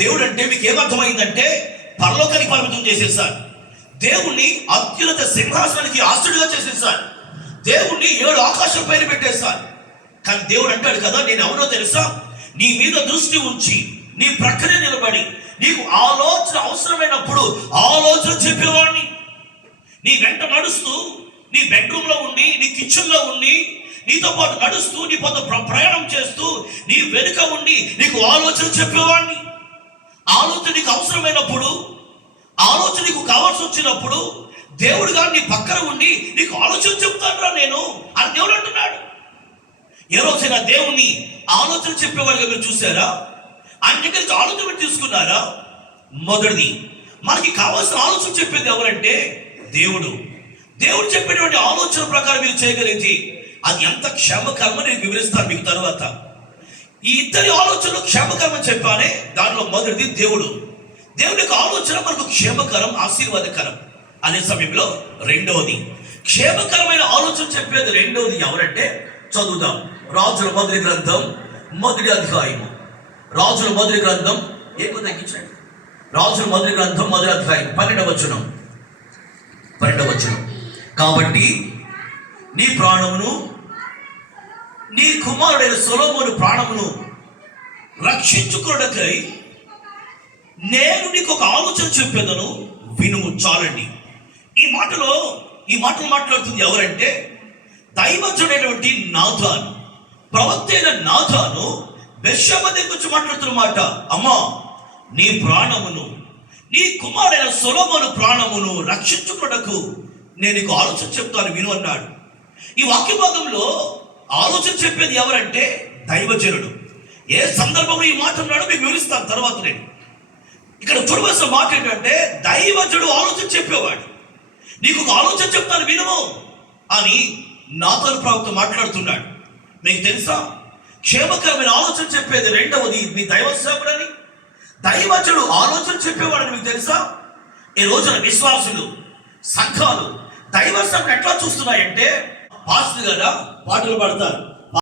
దేవుడు అంటే మీకు ఏమర్థమైందంటే పరలోకానికి పరిమితం చేసేసారు. దేవుణ్ణి అత్యున్నత సింహాసనానికి ఆస్తుడిగా చేసేసారు. దేవుణ్ణి 7 ఆకాశం పైన పెట్టేశారు. కానీ దేవుడు అంటాడు కదా, నేను ఎవరో తెలుసా, నీ మీద దృష్టి ఉంచి నీ ప్రక్కనే నిలబడి నీకు ఆలోచన అవసరమైనప్పుడు ఆలోచన చెప్పేవాడిని, నీ వెంట నడుస్తూ నీ బెడ్రూమ్ లో ఉండి, నీ కిచెన్ లో ఉండి, నీతో పాటు నడుస్తూ, నీ పొద్దు ప్రయాణం చేస్తూ, నీ వెనుక ఉండి నీకు ఆలోచన చెప్పేవాడిని. ఆలోచన నీకు అవసరమైనప్పుడు, ఆలోచన నీకు కావాల్సి వచ్చినప్పుడు దేవుడు గారు నీ పక్కన ఉండి నీకు ఆలోచన చెప్తాను నేను అని దేవుడు అంటున్నాడు. ఏ రోజైనా దేవుణ్ణి ఆలోచన చెప్పేవాడిగా మీరు చూసారా? ఆయన దగ్గరికి ఆలోచన మీరు తీసుకున్నారా? మొదటిది, మనకి కావాల్సిన ఆలోచన చెప్పేది ఎవరంటే దేవుడు. దేవుడు చెప్పేటువంటి ఆలోచన ప్రకారం మీరు చేయగలిగితే అది ఎంత క్షేమకరమ నేను వివరిస్తాను మీకు తర్వాత. ఈ ఇద్దరి ఆలోచనలు క్షేమకరం చెప్పానే, దానిలో మొదటిది దేవుడు. దేవుడి యొక్క ఆలోచన మనకు క్షేమకరం, ఆశీర్వాదకరం. అదే సమయంలో రెండవది, క్షేమకరమైన ఆలోచన చెప్పేది రెండవది ఎవరంటే, చదువుదాం. రాజుల మొదటి గ్రంథం 1వ అధ్యాయము. రాజుల మొదటి గ్రంథం ఎక్కువ తగ్గించండి. రాజుల మొదటి గ్రంథం 1వ అధ్యాయం 12వ వచనం. కాబట్టి నీ ప్రాణమును, నీ కుమారుడైన సొలొమోను ప్రాణమును రక్షించుకొనుటకై నేను నీకు ఒక ఆలోచన చెప్పేదను, వినుము. చాలండి. ఈ మాటలు మాట్లాడుతుంది ఎవరంటే, దైవజనుడైనటువంటి నాథాను, ప్రవక్త అయిన నాథాను బెత్షెబా దగ్గర వచ్చి మాట్లాడుతున్నమాట. అమ్మా, నీ ప్రాణమును, నీ కుమారుడైన సొలొమోను ప్రాణమును రక్షించుకొనుటకు నేను నీకు ఆలోచన చెప్తాను, విను అన్నాడు. ఈ వాక్య భాగంలో ఆలోచన చెప్పేది ఎవరంటే దైవజనుడు. ఏ సందర్భంలో ఈ మాట అన్నాడో మీకు వివరిస్తాను తర్వాత. నేను ఇక్కడ చూడవలసిన మాట ఏంటంటే, దైవజనుడు ఆలోచన చెప్పేవాడు. నీకు ఒక ఆలోచన చెప్తాను వినుము అని నాతాను ప్రవక్త మాట్లాడుతున్నాడు. మీకు తెలుసా, క్షేమకరమైన ఆలోచన చెప్పేది రెండవది మీ దైవ సేవకుడని. దైవజనుడు ఆలోచన చెప్పేవాడని మీకు తెలుసా? ఈ రోజున విశ్వాసులు, సంఘాలు దైవ సేవకుడు ఎట్లా చూస్తున్నాయంటే, పాస్టర్ గారు పాటలు పాడతారు,